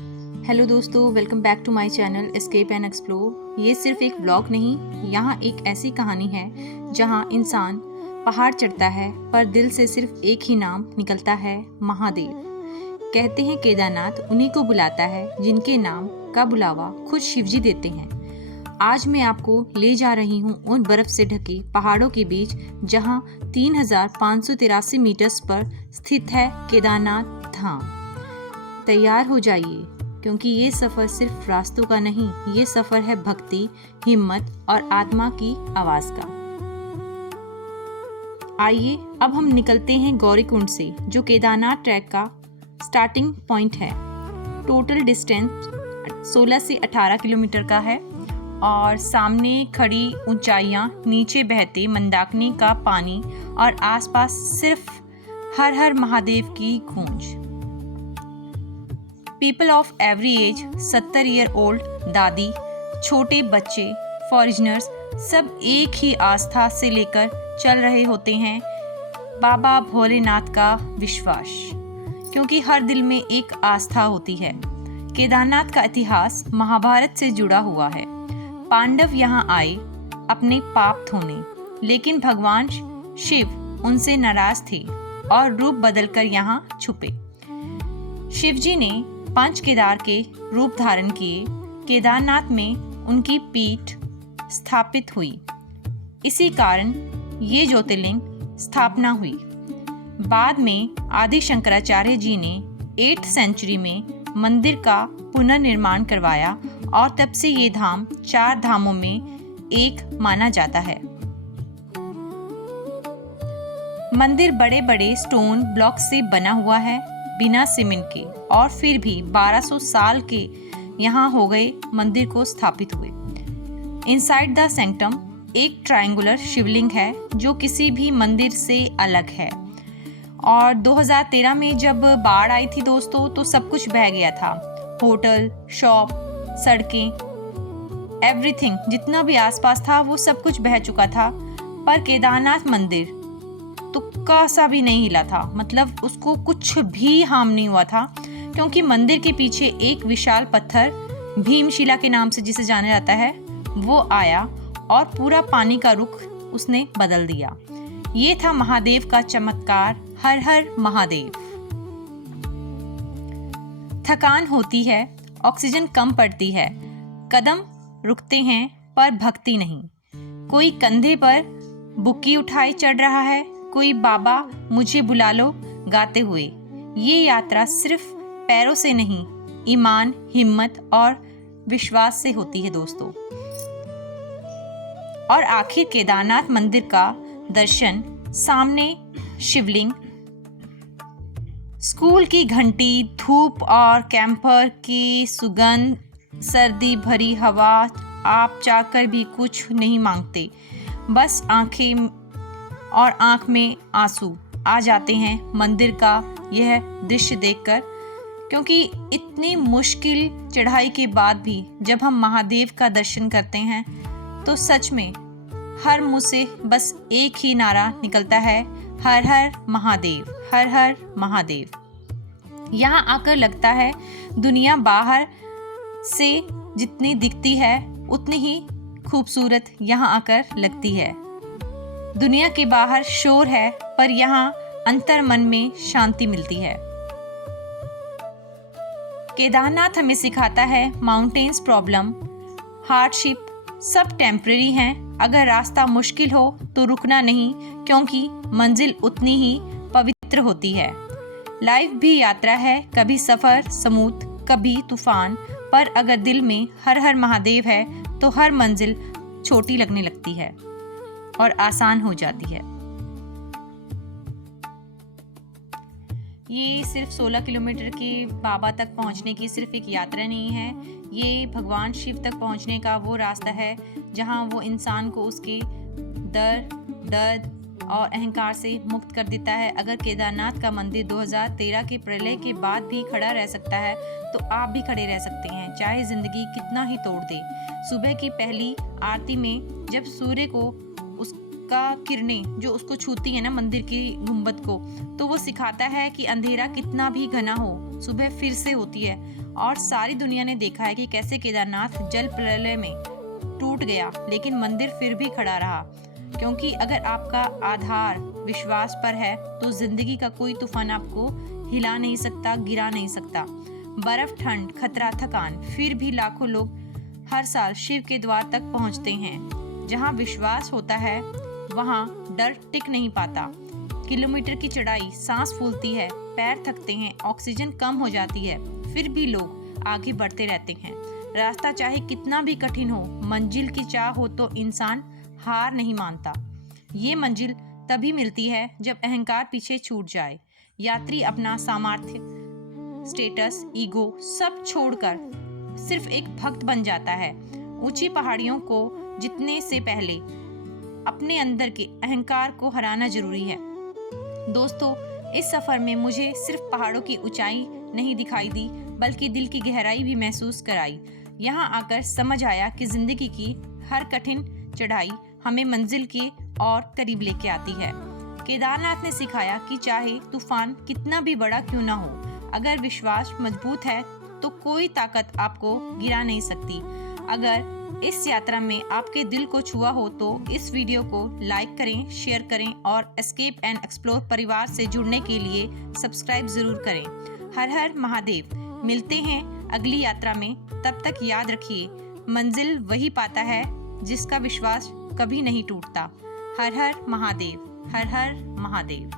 Hello दोस्तों, welcome back to my channel escape and explore. ये सिर्फ एक ब्लॉग नहीं, यहाँ एक ऐसी कहानी है जहाँ इंसान पहाड़ चढ़ता है पर दिल से सिर्फ एक ही नाम निकलता है, महादेव। कहते हैं केदारनाथ उन्हीं को बुलाता है जिनके नाम का बुलावा खुद शिवजी देते हैं। आज मैं आपको ले जा रही हूँ उन बर्फ से ढके पहाड़ों के बीच जहाँ 3583 मीटर्स पर स्थित है केदारनाथ धाम। तैयार हो जाइए, क्योंकि ये सफ़र सिर्फ रास्तों का नहीं, ये सफ़र है भक्ति, हिम्मत और आत्मा की आवाज़ का। आइए अब हम निकलते हैं गौरीकुंड से, जो केदारनाथ ट्रैक का स्टार्टिंग पॉइंट है। टोटल डिस्टेंस 16 से 18 किलोमीटर का है और सामने खड़ी ऊंचाइयां, नीचे बहते मंदाकिनी का पानी और आसपास सिर्फ हर हर महादेव की गूंज। People of every age, 70 year old दादी, छोटे बच्चे, फॉरेनर्स, सब एक ही आस्था से लेकर चल रहे होते हैं, बाबा भोलेनाथ का विश्वास। क्योंकि हर दिल में एक आस्था होती है। केदारनाथ का इतिहास महाभारत से जुड़ा हुआ है। पांडव यहाँ आए अपने पाप धोने, लेकिन भगवान शिव उनसे नाराज थे और रूप बदलकर यहाँ छुपे। शिवजी ने पंच केदार के रूप धारण किए। केदारनाथ में उनकी पीठ स्थापित हुई। इसी कारण ये ज्योतिर्लिंग स्थापना हुई। बाद में आदि शंकराचार्य जी ने 8th सेंचुरी में मंदिर का पुनर्निर्माण करवाया और तब से ये धाम 4 धामों में एक माना जाता है। मंदिर बड़े बड़े स्टोन ब्लॉक से बना हुआ है, बिना सीमेंट के, और फिर भी 1200 साल के यहाँ हो गए मंदिर को स्थापित हुए। इनसाइड द सैंक्टम एक ट्रायंगुलर शिवलिंग है जो किसी भी मंदिर से अलग है। और 2013 में जब बाढ़ आई थी दोस्तों, तो सब कुछ बह गया था। होटल, शॉप, सड़कें, एवरीथिंग जितना भी आसपास था वो सब कुछ बह चुका था। पर केदारनाथ मंदिर तुक्का सा भी नहीं हिला था, मतलब उसको कुछ भी हार्म नहीं हुआ था, क्योंकि मंदिर के पीछे एक विशाल पत्थर, भीमशिला के नाम से जिसे जाना जाता है, वो आया और पूरा पानी का रुख उसने बदल दिया। ये था महादेव का चमत्कार। हर हर महादेव। थकान होती है, ऑक्सीजन कम पड़ती है, कदम रुकते हैं पर भक्ति नहीं। कोई कंधे पर बुक्की उठाए चढ़ रहा है, कोई बाबा मुझे बुला लो गाते हुए। ये यात्रा सिर्फ पैरों से नहीं, ईमान, हिम्मत और विश्वास से होती है दोस्तों। और आखिर केदारनाथ मंदिर का दर्शन, सामने शिवलिंग, स्कूल की घंटी, धूप और कैंपर की सुगंध, सर्दी भरी हवा, आप चाहकर भी कुछ नहीं मांगते, बस आंखें और आंख में आंसू आ जाते हैं मंदिर का यह दृश्य देखकर। क्योंकि इतनी मुश्किल चढ़ाई के बाद भी जब हम महादेव का दर्शन करते हैं तो सच में हर मुंह से बस एक ही नारा निकलता है, हर हर महादेव, हर हर महादेव। यहाँ आकर लगता है दुनिया बाहर से जितनी दिखती है उतनी ही खूबसूरत यहाँ आकर लगती है। दुनिया के बाहर शोर है, पर यहाँ अंतर मन में शांति मिलती है। केदारनाथ हमें सिखाता है माउंटेन्स प्रॉब्लम, हार्डशिप सब टेम्परेरी हैं। अगर रास्ता मुश्किल हो तो रुकना नहीं, क्योंकि मंजिल उतनी ही पवित्र होती है। लाइफ भी यात्रा है, कभी सफ़र स्मूथ, कभी तूफान, पर अगर दिल में हर हर महादेव है तो हर मंजिल छोटी लगने लगती है और आसान हो जाती है। ये सिर्फ 16 किलोमीटर के बाबा तक पहुंचने की सिर्फ एक यात्रा नहीं है, ये भगवान शिव तक पहुंचने का वो रास्ता है जहां वो इंसान को उसके दर्द और अहंकार से मुक्त कर देता है। अगर केदारनाथ का मंदिर 2013 के प्रलय के बाद भी खड़ा रह सकता है तो आप भी खड़े रह सकते हैं, चाहे जिंदगी कितना ही तोड़ दे। सुबह की पहली आरती में जब सूर्य को उसका किरणें जो उसको छूती है ना, मंदिर की गुंबद को, तो वो सिखाता है कि अंधेरा कितना भी घना हो, सुबह फिर से होती है और सारी दुनिया ने देखा है कि कैसे केदारनाथ जल प्रलय में टूट गया, लेकिन मंदिर फिर भी खड़ा रहा। क्योंकि अगर आपका आधार विश्वास पर है तो जिंदगी का कोई तूफान आपको हिला नहीं सकता, गिरा नहीं सकता। बर्फ, ठंड, खतरा, थकान, फिर भी लाखों लोग हर साल शिव के द्वार तक पहुंचते हैं। जहां विश्वास होता है वहां डर टिक नहीं पाता। किलोमीटर की चढ़ाई, सांस फूलती है, पैर थकते हैं, ऑक्सीजन कम हो जाती है, फिर भी लोग आगे बढ़ते रहते हैं। रास्ता चाहे कितना भी कठिन हो, मंजिल की चाह हो तो इंसान हार नहीं मानता। ये मंजिल तभी मिलती है जब अहंकार पीछे छूट जाए। यात्री अपना सामर्थ्य, स्टेटस, ईगो सब छोड़कर सिर्फ एक भक्त बन जाता है। ऊंची पहाड़ियों को जीतने से पहले अपने अंदर के अहंकार को हराना जरूरी है। दोस्तों, इस सफर में मुझे सिर्फ पहाड़ों की ऊंचाई नहीं दिखाई दी, बल्कि दिल की गहराई भी महसूस कराई। यहाँ आकर समझ आया कि जिंदगी की हर कठिन चढ़ाई हमें मंजिल के और करीब लेके आती है। केदारनाथ ने सिखाया कि चाहे तूफान कितना भी बड़ा क्यों ना हो, अगर विश्वास मजबूत है तो कोई ताकत आपको गिरा नहीं सकती। अगर इस यात्रा में आपके दिल को छुआ हो तो इस वीडियो को लाइक करें, शेयर करें और एस्केप एंड एक्सप्लोर परिवार से जुड़ने के लिए सब्सक्राइब जरूर करें। हर हर महादेव। मिलते हैं अगली यात्रा में। तब तक याद रखिए, मंजिल वही पाता है जिसका विश्वास कभी नहीं टूटता। हर हर महादेव, हर हर महादेव।